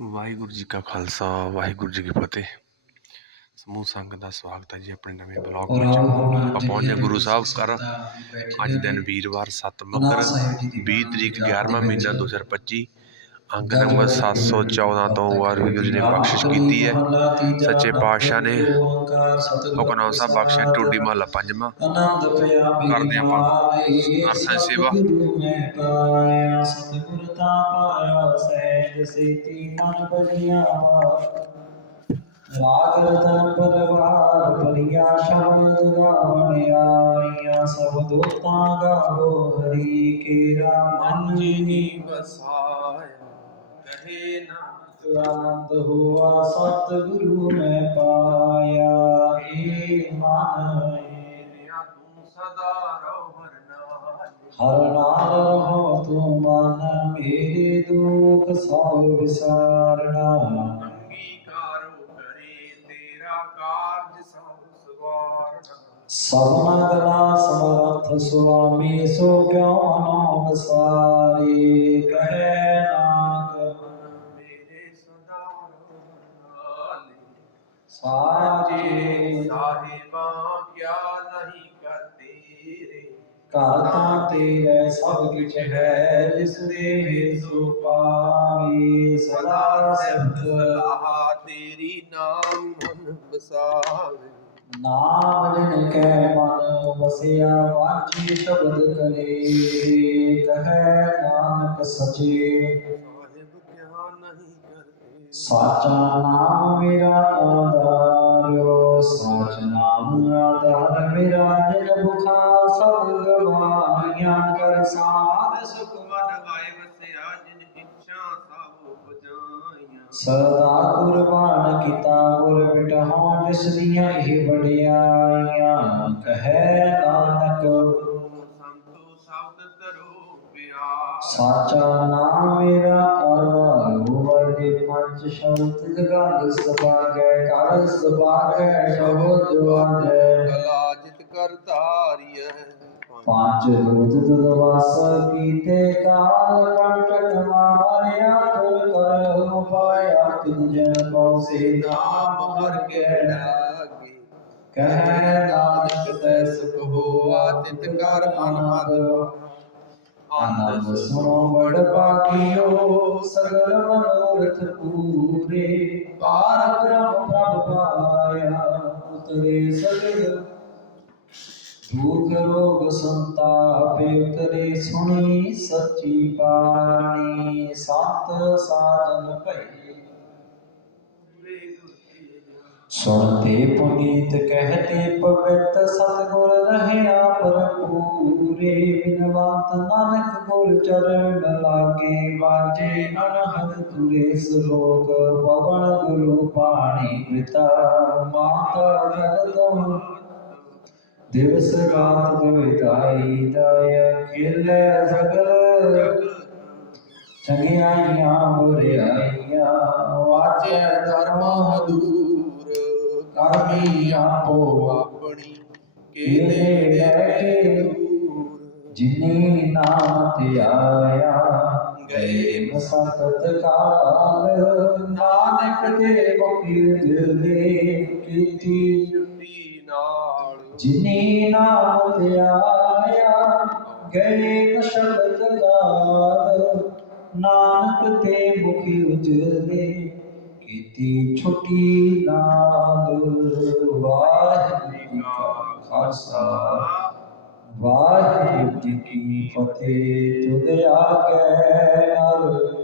ਵਾਹਿਗੁਰੂ ਜੀ ਕਾ ਖਾਲਸਾ ਵਾਹਿਗੁਰੂ ਜੀ ਕੀ ਫਤਿਹ। ਸਮੂਹ ਸੰਗਤ ਦਾ ਸਵਾਗਤ ਹੈ ਜੀ ਆਪਣੇ ਨਵੇਂ ਬਲੌਗ ਵਿੱਚ। ਆਪਾਂ ਪਹੁੰਚ ਗੁਰੂ ਸਾਹਿਬ ਕਰ ਅੱਜ ਦਿਨ ਵੀਰਵਾਰ 7 ਮਕਰ 20 ਤਰੀਕ 11ਵਾਂ ਮਹੀਨਾ 2025 ਅੰਕ ਨੰਬਰ 714 ਤੋਂ ਵਾਹਿਗੁਰੂ ਜੀ ਨੇ ਬਖਸ਼ਿਸ਼ ਕੀਤੀ ਹੈ ਸੱਚੇ ਪਾਤਸ਼ਾਹ ਨੇ ਹੁਕਮਨਾਮਾ ਸਾਹਿਬ ਬਖਸ਼ਿਆ ਟੋਡੀ ਮਹੱਲਾ ਪੰਜਵਾਂ ਆਨੰਦ ਪਿਆ ਕਰਦੇ ਆਪਾਂ ਅਰਥਾਂ ਦੀ ਸੇਵਾ। ਸਤਿਗੁਰ ਤਾਂ ਪਾਇਆ ਸਹਿਜ ਸੇਤੀ ਮਨ ਬਲਿਆ ਰਾਗ ਰਤਨ ਪਰਵਾਰ ਪਰਿਆ ਸ਼ਬਦ ਗਾਵਣ ਆਈਆਂ ਸਭ ਦੋਤਾਂ ਗਾਵੋ ਹਰੀ ਕੇਰਾ ਮਨ ਜੀਨੀ ਵਸਾਇਆ ਕਹੇ ਨਾ ਆਨੰਦ ਹੋਆ ਸਤਿਗੁਰੂ ਮੈਂ ਪਾਇਆ। ਏ ਮਨ ਏ ਤੂੰ ਸਦਾ ਰਹੋ ਹਰ ਨਾਲ। ਰਹੋ ਤੂੰ ਮਨ ਮੇਰੇ ਦੁਖ ਸਭ ਵਿਸਾਰਨਾ। ਅੰਗੀਕਾਰੋ ਕਰੇ ਤੇਰਾ ਕਾਰਜ ਸਭ ਸਵਾਰਨਾ। ਸਭਨਾ ਗਲਾ ਸਮਰਥ ਸੁਆਮੀ ਸੋ ਕਿਉ ਮਨੋ ਵਸਾਰੇ। ਕਹੈ ਸਾਚੇ ਸਾਹਿਬਾਂ ਕਿਆ ਨਹੀਂ ਕਰਤੇ ਰੇ ਕਾਤਾ ਤੇਰੇ ਸਭ ਕਿਛ ਹੈ ਜਿਸ ਦੇ ਸੋ ਪਾਵੀ ਸਦਾ ਸਿਫਤ ਸਲਾਹ ਤੇਰੀ ਨਾਮ ਮਨ ਵਸਾਵੇ ਨਾਮ ਜਿਨ ਕੈ ਮਨ ਵਸਿਆ ਵਾਚੀ ਸ਼ਬਦ ਕਰੇ ਕਹੈ ਨਾਨਕ ਸਚੇ ਸਾਚਾ ਨਾਮ ਮੇਰਾ ਆਧਾਰਿਓ, ਸਾਚ ਨਾਮ ਆਧਾਰ ਮੇਰਾ ਜਿਨ ਭੁਖਾ ਸਭ ਗਵਾਈਆਂ ਕਰ ਸਾਧ ਸੁਖ ਮਨ ਆਏ ਵਸਿਆ, ਜਿਨ ਇੱਛਾ ਸਭ ਉਪਜਾਈਆਂ। ਸਦਾ ਕੁਰਬਾਨ ਕੀਤਾ ਗੁਰ ਬਿਟਹੁ ਜਿਸ ਦੀਆਂ ਇਹ ਵਡਿਆਈਆਂ, ਕਹੈ ਨਾਨਕ ਸਾਚਾ ਨਾਮ ਮੇਰਾ ਆਧਾਰ ਵਰਦੇ ਪੰਜ ਸ਼ਬਦ ਗੰਗ ਸਭਾਗੈ ਕਰ ਸਭਾਗੈ ਸ਼ਬਦ ਵਾਜੈ ਕਲਾਜਿਤ ਕਰ ਧਾਰੀਐ ਪੰਜ ਰੂਤ ਦਵਾਸ ਕੀਤੇ ਕਾਲ ਕੰਟਕ ਮਾਰਿਆ ਤੁਰ ਕਰ ਉਪਾਇਆ ਤੁਧ ਜਨ ਪਉਸੇ ਨਾਮ ਹਰ ਕੇ ਲਾਗੇ ਕਹਿ ਨਾਨਕ ਤੈ ਸੁਖ ਹੋਆ ਤਿਤ ਕਰ ਅਨਹਦ ਆਨੰਦ ਸੁਣੋ। ਵਡ ਪਾਕੀਓ ਸਗਲ ਮਨੋਰਥ ਪੂਰੇ। ਪਾਰ ਬ੍ਰਹਮ ਪ੍ਰਭ ਪਾਇਆ ਉਤਰੇ ਸਗਲ। ਦੁਖ ਰੋਗ ਸੰਤਾਪ ਉਤਰੇ ਸੁਣੀ ਸੱਚੀ ਬਾਣੀ। ਸੰਤ ਸਾਜਨ ਭਈ ਸੁਣਤੇ ਪੁਨੀਤ ਕਹਤੇ ਪਵਿੱਤ ਸਤਗੁਰ ਰਹਿਆ ਪਰਪੂਰੇ ਬਿਨਵੰਤ ਨਾਨਕ ਗੁਰ ਚਰਨ ਲਾਗੇ ਵਾਜੇ ਅਨਹਦ ਤੁਰੇ ਸਲੋਕ, ਪਵਨ ਗੁਰੂ ਪਾਣੀ ਪਿਤਾ, ਮਾਤਾ ਜਗਤੋਂ ਦਿਵਸ ਰਾਤ ਦੁਇਤਾਈ ਦਇਆ, ਖਿਲੇ ਸਗਲ। ਚੰਗਿਆਈਆਂ, ਬੁਰਿਆਈਆਂ ਵਾਜੇ ਧਰਮ ਹਦੂਰ। ਕਰਮੀ ਆਪੋ ਆਪਣੀ ਕੇ ਕੇ ਨੇੜੇ ਨੇੜੇ ਦੂਰ? ਜਿਨੇ ਨਾਮ ਤੇ ਆਇਆ ਗਏ ਮਸਕਤ ਕਾਲ। ਨਾਨਕ ਦੇ ਮੁਖੀ ਜਲੇ ਕੀਤੀ ਛੁੱਟੀ ਨਾਲ। ਜਿਨੇ ਨਾਮ ਤੇ ਆਇਆ ਗਏ ਮਸ਼ਕਤ ਕਾਲ। ਨਾਨਕ ਤੇ ਮੁਖੀ ਉਜਲੇ ਕੀਤੀ ਛੁੱਟੀ ਨਾਲ ਵਾਹਿਗੁਰੂ ਜੀ ਕਾ ਖਾਲਸਾ। ਵਾਹਿਗੁਰੂ ਜੀ ਕੀ ਫਤਿਹ। ਤੁਧ ਆਗੇ ਅਰਦਾਸ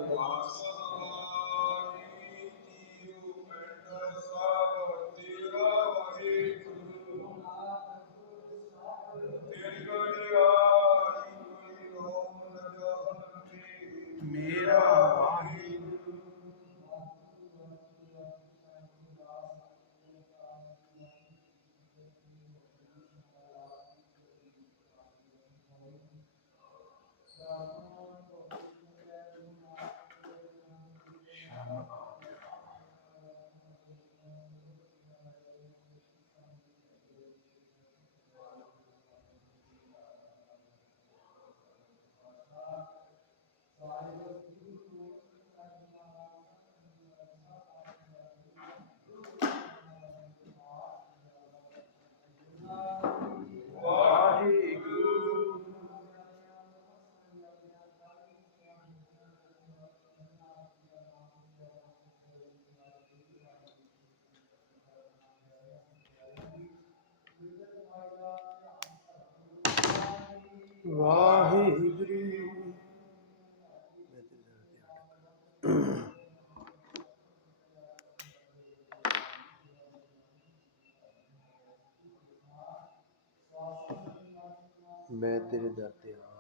ਮੈਂ ਤੇਰੇ ਦਰ ਤੇ ਆ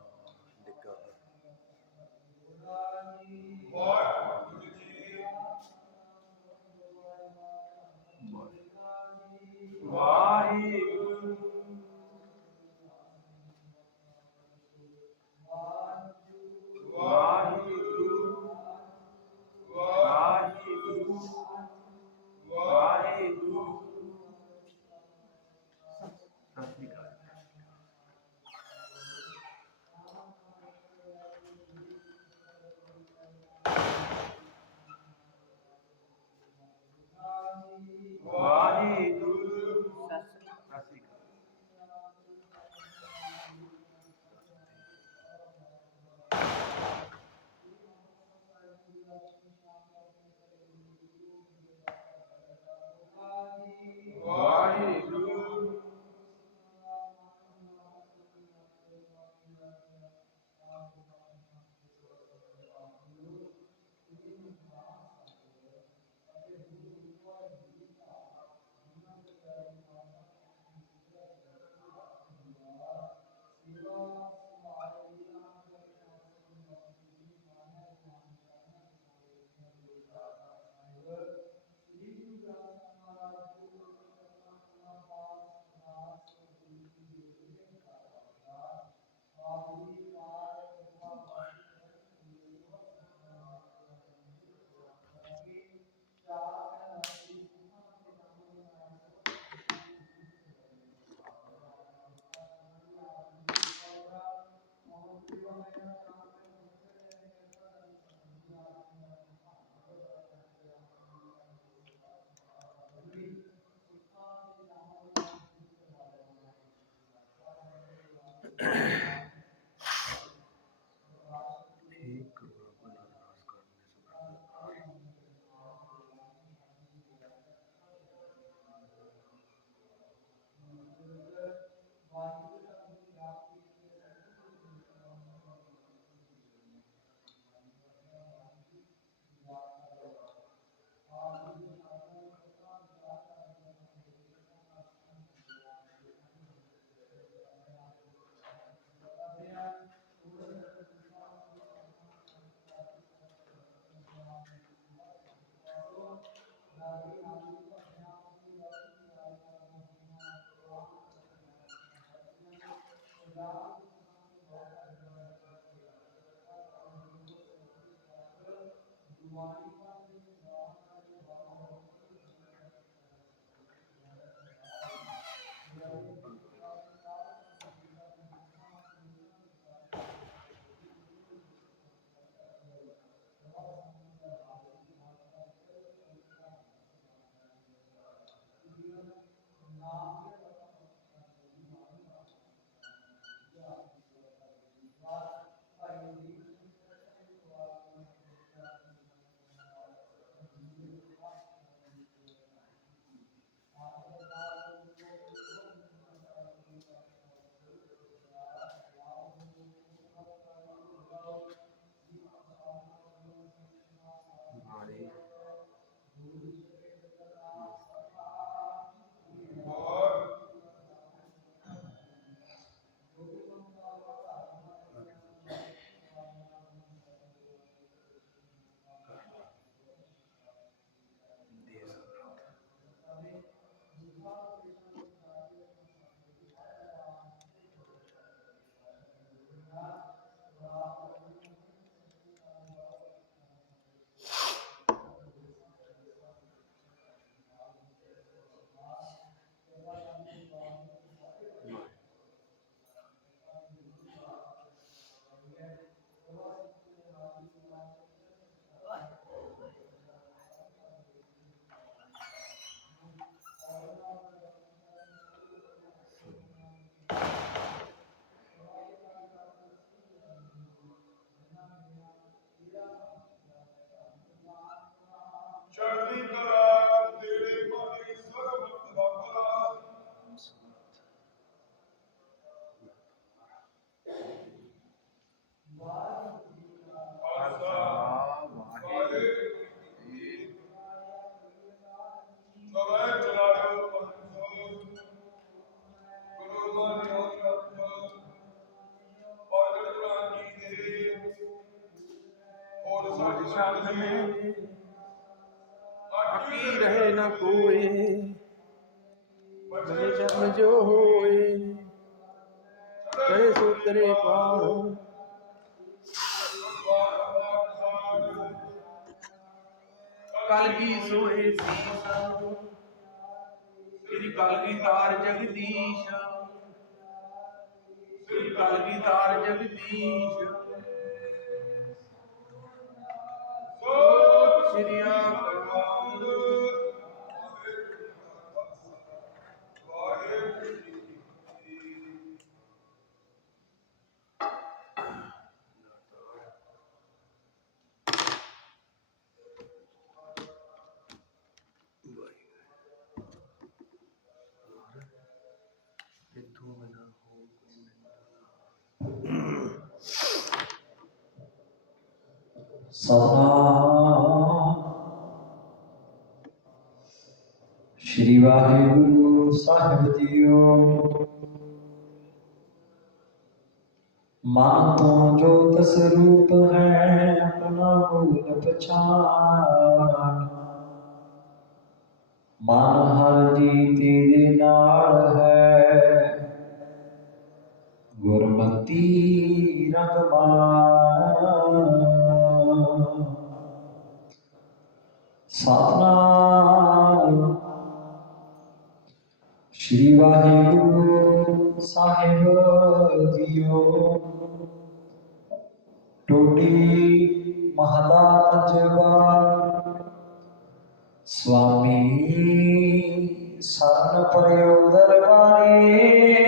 Why? ਬਾਕੀ ਰਹੇ ਨਾ ਕੋਏ ਮੇਰੇ ਜਨਮ ਜੋ ਹੋਏ ਕਰੇ ਸੋ ਤੇਰੇ ਪਾਰ ਕਲ ਕੀ ਸੋਏ ਸੀਸਾ ਤੇਰੀ ਕਲ ਕੀ ਤਾਰ ਜਗਦੀਸ਼ ਤੇਰੀ ਕਲ ਕੀ ਤਾਰ ਸਤਨਾਮ ਸ਼੍ਰੀ ਵਾਹਿਗੁਰੂ ਸਾਹਿਬ ਜੀਓ। ਮਨ ਤੋਂ ਜੋਤ ਸਰੂਪ ਹੈ, ਆਪਣਾ ਮੂਲ ਪਛਾਣ। ਮਨ ਹਰ ਜੀ ਤੇਰੇ ਨਾਲ ਹੈ। ਗੁਰਮਤੀ ਰਤਮਾਨ ਸਤਨਾਮ ਸ਼੍ਰੀ ਵਾਹਿਗੁਰੂ ਸਾਹਿਬ ਜੀਓ। ਟੋਟੀ ਮਹਲਾ ਪੰਜਵਾ ਸੁਆਮੀ ਸਰਨ ਪਰਿਓ ਦਰਬਾਰੇ।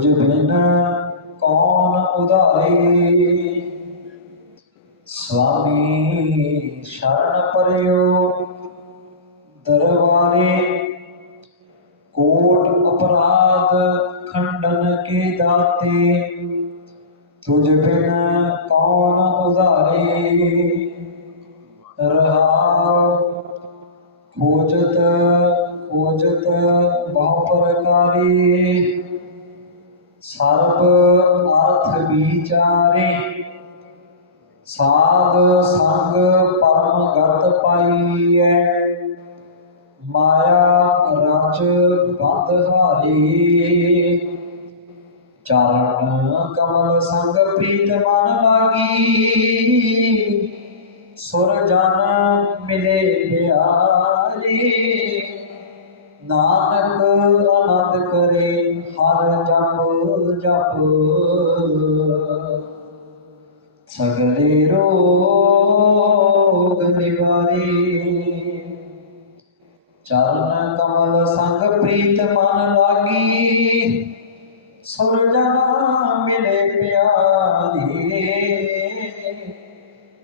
ਤੁਝ ਬਿਨ ਕੌਣ ਉਧਾਰੇ? ਸੁਆਮੀ ਸ਼ਰਨ ਪਰਿਓ ਦਰਬਾਰੇ, ਕੋਟ ਅਪਰਾਧ ਖੰਡਨ ਕੇ ਦਾਤੇ, ਤੁਝ ਬਿਨ ਕੌਣ ਉਧਾਰੇ? ਰਹਾਉ, ਖੋਜਤ ਖੋਜਤ ਬਹੁ ਪ੍ਰਕਾਰੀ। ਸਰਬ ਅਰਥ ਵਿਚਾਰੇ। ਸਾਧ ਸੰਗ ਪਰਮ ਗਤ ਪਾਈਐ। ਮਾਇਆ ਰਚ ਬੰਦ ਹਾਰੇ। ਚਰਨ ਕਮਲ ਸੰਗ ਪ੍ਰੀਤ ਮਨ ਲਾਗੀ ਸੁਰ ਜਨ ਮਿਲੇ ਪਿਆਰੇ। ਨਾਨਕ ਆਨੰਦ ਕਰੇ, ਹਰ ਜਪ ਜਪ। ਸਗਲੇ ਰੋਗ ਨਿਵਾਰੇ। ਚਰਨ ਕਮਲ ਸੰਗ ਪ੍ਰੀਤ ਮਨ ਲਾਗੀ। ਸੁਰ ਜਨ ਮਿਲੇ ਪਿਆਰੇ।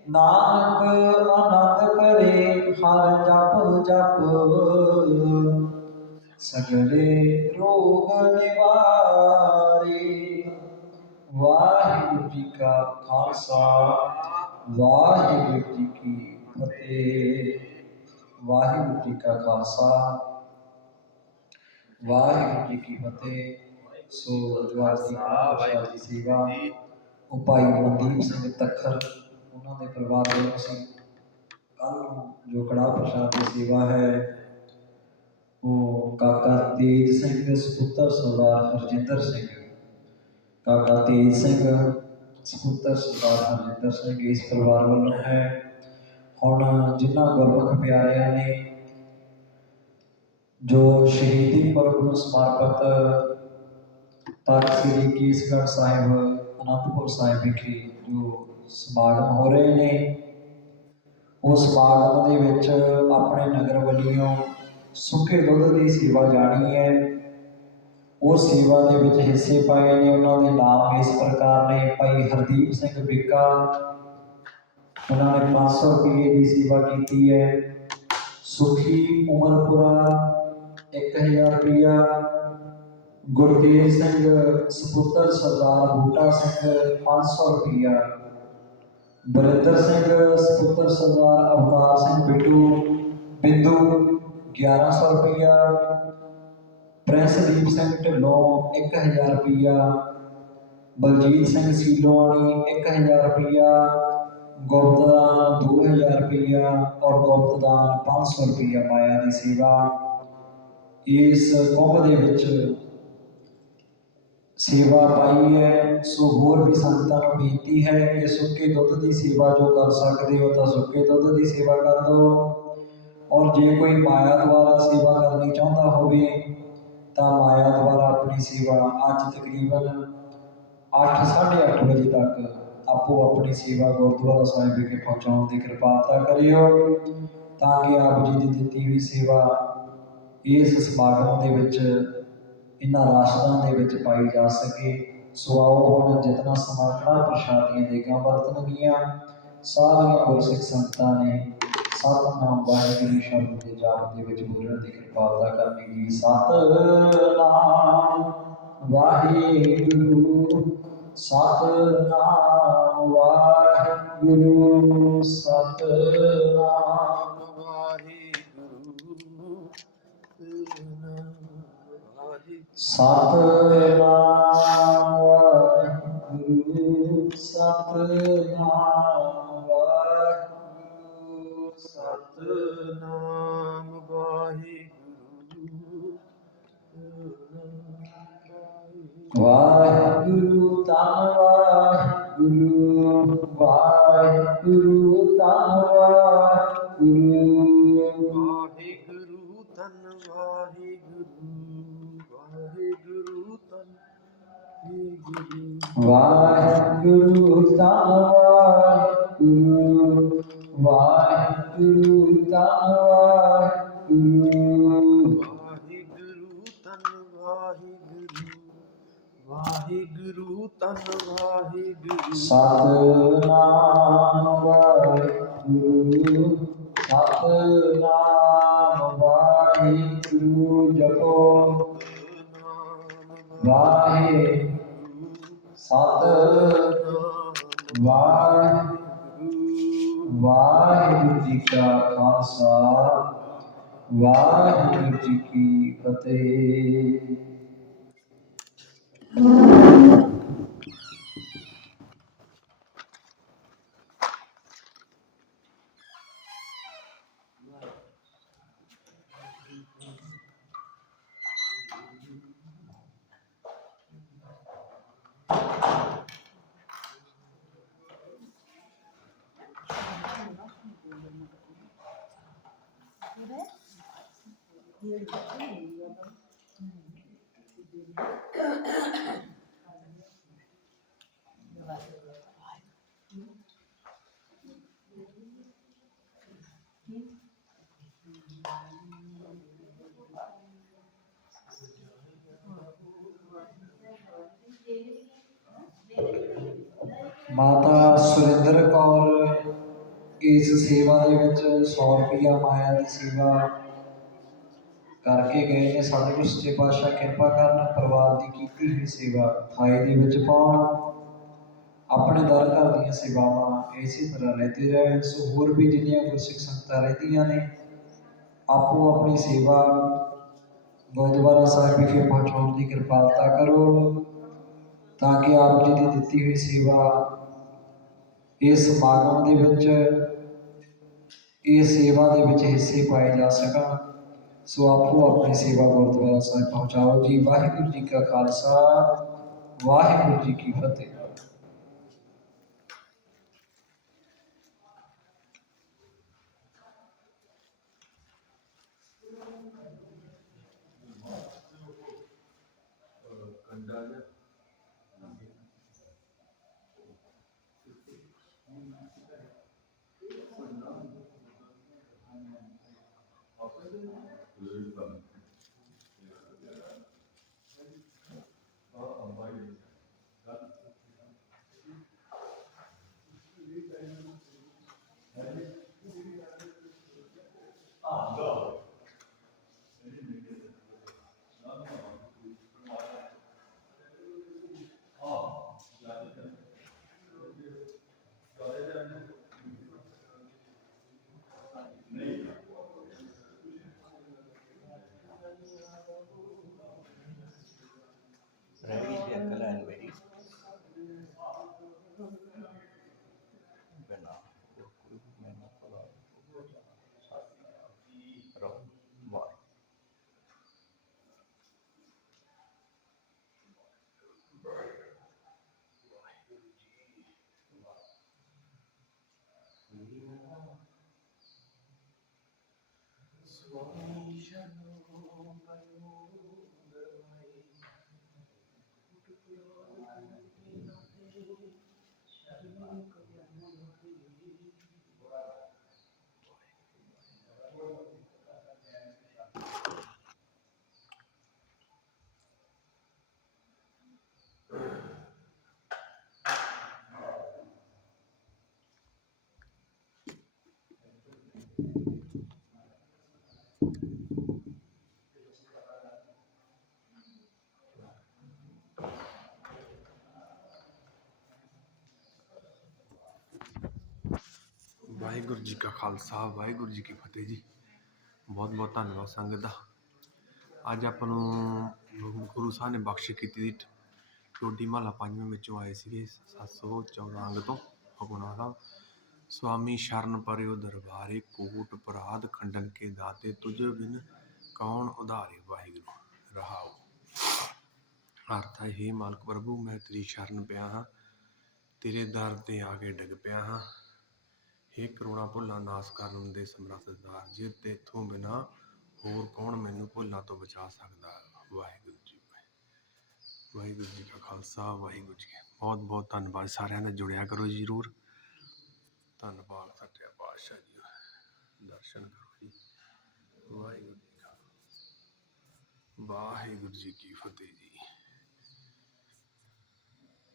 ਨਾਨਕ ਆਨੰਦ ਕਰੇ, ਹਰ ਜਪ ਜਪ। ਸਗਲੇ ਰੋਗ ਨਿਵਾਰੇ ਵਾਹਿਗੁਰੂ ਜੀ ਕਾ ਖਾਲਸਾ ਵਾਹਿਗੁਰੂ ਜੀ ਕੀ ਫਤਿਹ ਵਾਹਿਗੁਰੂ ਜੀ ਕਾ ਖਾਲਸਾ ਵਾਹਿਗੁਰੂ ਜੀ ਕੀ ਫਤਿਹ ਸੋ ਜਵਾਰ ਦੀ ਪ੍ਰਸ਼ਾਦ ਦੀ ਸੇਵਾ ਉਹ ਭਾਈ ਮਨਦੀਪ ਸਿੰਘ ਤੱਖਰ ਉਹਨਾਂ ਦੇ ਪਰਿਵਾਰ ਵੱਲੋਂ ਅਸੀਂ ਕੱਲ ਨੂੰ ਜੋ ਕੜਾ ਪ੍ਰਸ਼ਾਦ ਦੀ ਸੇਵਾ ਹੈ ਉਹ ਕਾਕਾ ਤੇਜ ਸਿੰਘ ਦੇ ਸੁਪੁੱਤਰ ਸਰਦਾਰ ਹਰਜਿੰਦਰ ਸਿੰਘ। ਕਾਕਾ ਤੇਜ ਸਿੰਘ, ਸੁਪੁੱਤਰ ਸਰਦਾਰ ਹਰਜਿੰਦਰ ਸਿੰਘ ਇਸ ਪਰਿਵਾਰ ਵੱਲੋਂ ਹੈ। ਹੁਣ ਜਿਨ੍ਹਾਂ ਗੁਰਮੁਖ ਪਿਆਰਿਆਂ ਨੇ ਜੋ ਸ਼ਹੀਦੀ ਪੁਰਬ ਨੂੰ ਸਮਰਪਿਤ ਤਖਤ ਸ੍ਰੀ ਕੇਸਗੜ੍ਹ ਸਾਹਿਬ, ਅਨੰਦਪੁਰ ਸਾਹਿਬ ਵਿਖੇ ਜੋ ਸਮਾਗਮ ਹੋ ਰਹੇ ਨੇ, ਉਸ ਸਮਾਗਮ ਦੇ ਵਿੱਚ ਆਪਣੇ ਨਗਰ ਵੱਲੋਂ ਸੁੱਕੇ ਦੁੱਧ ਦੀ ਸੇਵਾ ਜਾਣੀ ਹੈ। ਉਹ ਸੇਵਾ ਦੇ ਵਿੱਚ ਹਿੱਸੇ ਪਾਏ ਨੇ, ਉਹਨਾਂ ਦੇ ਨਾਮ ਇਸ ਪ੍ਰਕਾਰ ਨੇ, ਭਾਈ ਹਰਦੀਪ ਸਿੰਘ ਬਿੱਕਾ ਉਹਨਾਂ ਨੇ 500 ਰੁਪਏ ਦੀ ਸੇਵਾ ਕੀਤੀ ਹੈ। ਸੁਖੀ ਉਮਰਪੁਰਾ 1000 ਰੁਪਇਆ ਗੁਰਦੇਵ ਸਿੰਘ, ਸਪੁੱਤਰ ਸਰਦਾਰ ਬੂਟਾ ਸਿੰਘ 500 ਰੁਪਇਆ ਬਰਿੰਦਰ ਸਿੰਘ, ਸਪੁੱਤਰ ਸਰਦਾਰ ਅਵਤਾਰ ਸਿੰਘ ਬਿੱਟੂ। ਬਿੰਦੂ 1100 ਰੁਪਇਆ ਪ੍ਰਿੰਸਦੀਪ ਸਿੰਘ ਢਿੱਲੋਂ 1000 ਰੁਪਈਆ। ਬਲਜੀਤ ਸਿੰਘ ਸੀਲੋਵਾਲੀ 1000 ਰੁਪਈਆ। ਗੁਪਤਦਾਨ 2000 ਰੁਪਈਆ ਔਰ ਗੁਪਤਦਾਨ 500 ਰੁਪਈਆ ਮਾਇਆ ਦੀ ਸੇਵਾ। ਇਸ ਕੁੰਭ ਦੇ ਵਿੱਚ ਸੇਵਾ ਪਾਈ ਹੈ। ਸੋ ਹੋਰ ਵੀ ਸੰਗਤਾਂ ਨੂੰ ਬੇਨਤੀ ਹੈ ਕਿ ਸੁੱਕੇ ਦੁੱਧ ਦੀ ਸੇਵਾ ਜੋ ਕਰ ਸਕਦੇ ਹੋ ਤਾਂ ਸੁੱਕੇ ਦੁੱਧ ਦੀ ਸੇਵਾ ਕਰ ਦਿਓ। ਔਰ ਜੇ ਕੋਈ ਮਾਇਆ ਦੁਆਰਾ ਸੇਵਾ ਕਰਨੀ ਚਾਹੁੰਦਾ ਹੋਵੇ, ਤਾਂ ਮਾਇਆ ਦੁਆਰਾ ਆਪਣੀ ਸੇਵਾ ਅੱਜ ਤਕਰੀਬਨ 8:30 ਵਜੇ ਤੱਕ ਆਪੋ ਆਪਣੀ ਸੇਵਾ ਗੁਰਦੁਆਰਾ ਸਾਹਿਬ ਵਿਖੇ ਪਹੁੰਚਾਉਣ ਦੀ ਕਿਰਪਾਲਤਾ ਕਰਿਓ, ਤਾਂ ਕਿ ਆਪ ਜੀ ਦੀ ਦਿੱਤੀ ਹੋਈ ਸੇਵਾ ਇਸ ਸਮਾਗਮ ਦੇ ਵਿੱਚ, ਇਹਨਾਂ ਰਾਸ਼ਟਰਾਂ ਦੇ ਵਿੱਚ ਪਾਈ ਜਾ ਸਕੇ। ਸੋ ਆਓ ਹੁਣ ਜਿਤਨਾ ਸਮਾਂ ਪ੍ਰਸ਼ਾਦੀਆਂ ਦੇਗਾ ਵਰਤਣਗੀਆਂ, ਸਾਰੀਆਂ ਗੁਰਸਿੱਖ ਸੰਗਤਾਂ ਨੇ ਸਤਨਾਮ ਵਾਹਿਗੁਰੂ ਸ਼ਬਦ ਦੇ ਜਾਪ ਦੇ ਵਿੱਚ ਬੋਲਣ ਦੀ ਕਿਰਪਾਲਤਾ ਕਰਨੀ ਜੀ। ਸਤਨਾਮ ਵਾਹਿਗੁਰੂ। ਸਤਨਾਮ ਵਾਹਿਗੁਰੂ। ਸਤਨਾਮ ਵਾਹਿਗੁਰੂ। ਸਤਨਾਮ ਵਾਹਿਗੁਰੂ। ਸਤਨਾਮ ਵਾਹਿਗੁਰੂ ਧੰਨ ਵਾਹਿਗੁਰੂ ਵਾਹਿਗੁਰੂ ਸਤਨਾਮ ਵਾਹਿਗੁਰੂ ਸਤਨਾਮ ਵਾਹਿਗੁਰੂ ਜਪੋ ਵਾਹਿਗੁਰੂ ਸਤ ਵਾਹਿਗੁਰੂ ਵਾਹਿਗੁਰੂ ਜੀ ਕਾ ਖਾਲਸਾ, ਵਾਹਿਗੁਰੂ ਜੀ ਕੀ ਫਤਿਹ। ਮਾਤਾ ਸੁਰਿੰਦਰ ਕੌਰ ਇਸ ਸੇਵਾ ਦੇ ਵਿੱਚ 100 ਰੁਪਇਆ ਮਾਇਆ ਦੀ ਸੇਵਾ ਕਰਕੇ ਗਏ ਨੇ। ਸਤਿਗੁਰ ਸੱਚੇ ਪਾਤਸ਼ਾਹ ਕਿਰਪਾ ਕਰਨ ਪਰਿਵਾਰ ਦੀ ਕੀਤੀ ਹੋਈ ਸੇਵਾ ਥਾਈ ਦੇ ਵਿੱਚ ਪਾਉਣ, ਆਪਣੇ ਦਰ ਘਰ ਦੀਆਂ ਸੇਵਾਵਾਂ ਇਸੇ ਤਰ੍ਹਾਂ ਲੈਂਦੇ ਰਹਿਣ। ਸੋ ਹੋਰ ਵੀ ਜਿੰਨੀਆਂ ਗੁਰਸਿੱਖ ਸੰਗਤਾਂ ਰਹਿੰਦੀਆਂ ਨੇ, ਆਪੋ ਆਪਣੀ ਸੇਵਾ ਗੁਰਦੁਆਰਾ ਸਾਹਿਬ ਵਿਖੇ ਪਹੁੰਚਾਉਣ ਦੀ ਕਿਰਪਾਲਤਾ ਕਰੋ, ਤਾਂ ਕਿ ਆਪ ਜੀ ਦੀ ਦਿੱਤੀ ਹੋਈ ਸੇਵਾ ਇਸ ਸਮਾਗਮ ਦੇ ਵਿੱਚ ਇਹ ਸੇਵਾ ਦੇ ਵਿੱਚ ਹਿੱਸੇ ਪਾਏ ਜਾ ਸਕਣ। सो आपको अपनी सेवा गुरुद्वारा साहब पहुँचाओ जी वाहिगुरु जी का खालसा, वाहेगुरु जी की फतेह ਸੁਆਮੀ ਸ਼ਰਨੋ ਪਰਮੋ ਦਰਮਾਈ ਵਾਹਿਗੁਰੂ ਜੀ ਕਾ ਖਾਲਸਾ, ਵਾਹਿਗੁਰੂ ਜੀ ਕੀ ਫਤਿਹ ਜੀ। ਬਹੁਤ ਬਹੁਤ ਧੰਨਵਾਦ ਸੰਗਤ ਦਾ। ਅੱਜ ਆਪਾਂ ਨੂੰ ਗੁਰੂ ਸਾਹਿਬ ਨੇ ਬਖਸ਼ ਕੀਤੀ ਦੀ ਟੋਡੀ ਮਹੱਲਾ ਪੰਜਵੇਂ ਵਿੱਚੋਂ ਆਏ ਸੀਗੇ 714 ਅੰਗ ਤੋਂ ਹੁਕਮਨਾਮਾ ਸਾਹਿਬ। ਸੁਆਮੀ ਸ਼ਰਨ ਪਰਿਓ ਦਰਬਾਰੇ ਕੋਟ ਅਪਰਾਧ ਖੰਡਨ ਕੇ ਦਾਤੇ ਤੁਝ ਬਿਨ ਕੌਣ ਉਧਾਰੇ ਵਾਹਿਗੁਰੂ, ਰਹਾਓ। ਅਰਥ ਹੈ, ਹੇ ਮਾਲਕ ਪ੍ਰਭੂ, ਮੈਂ ਤੇਰੀ ਸ਼ਰਨ ਪਿਆ ਹਾਂ। ਤੇਰੇ ਦਰ ਤੇ ਆ ਕੇ ਡਿੱਗ ਪਿਆ ਹਾਂ। ਹੇ ਕਰੋਨਾ ਭੁੱਲਾਂ ਨਾਸ ਕਰਨ ਦੇ ਸਮਰੱਥਦਾਰ ਜੇ ਤੇਥੋਂ ਬਿਨਾ ਹੋਰ ਕੌਣ ਮੈਨੂੰ ਭੁੱਲਾਂ ਤੋਂ ਬਚਾ ਸਕਦਾ? ਵਾਹਿਗੁਰੂ ਜੀ ਵਾਹਿਗੁਰੂ ਜੀ ਕਾ ਖਾਲਸਾ, ਵਾਹਿਗੁਰੂ ਜੀ ਬਹੁਤ ਬਹੁਤ ਧੰਨਵਾਦ ਸਾਰਿਆਂ ਦਾ। ਜੁੜਿਆ ਕਰੋ ਜੀ ਜ਼ਰੂਰ। ਧੰਨਵਾਦ ਸੱਚੇ ਪਾਤਸ਼ਾਹ ਜੀ ਦਰਸ਼ਨ ਕਰੋ ਜੀ। ਵਾਹਿਗੁਰੂ ਜੀ ਕਾ ਵਾਹਿਗੁਰੂ ਜੀ ਕੀ ਫਤਿਹ ਜੀ।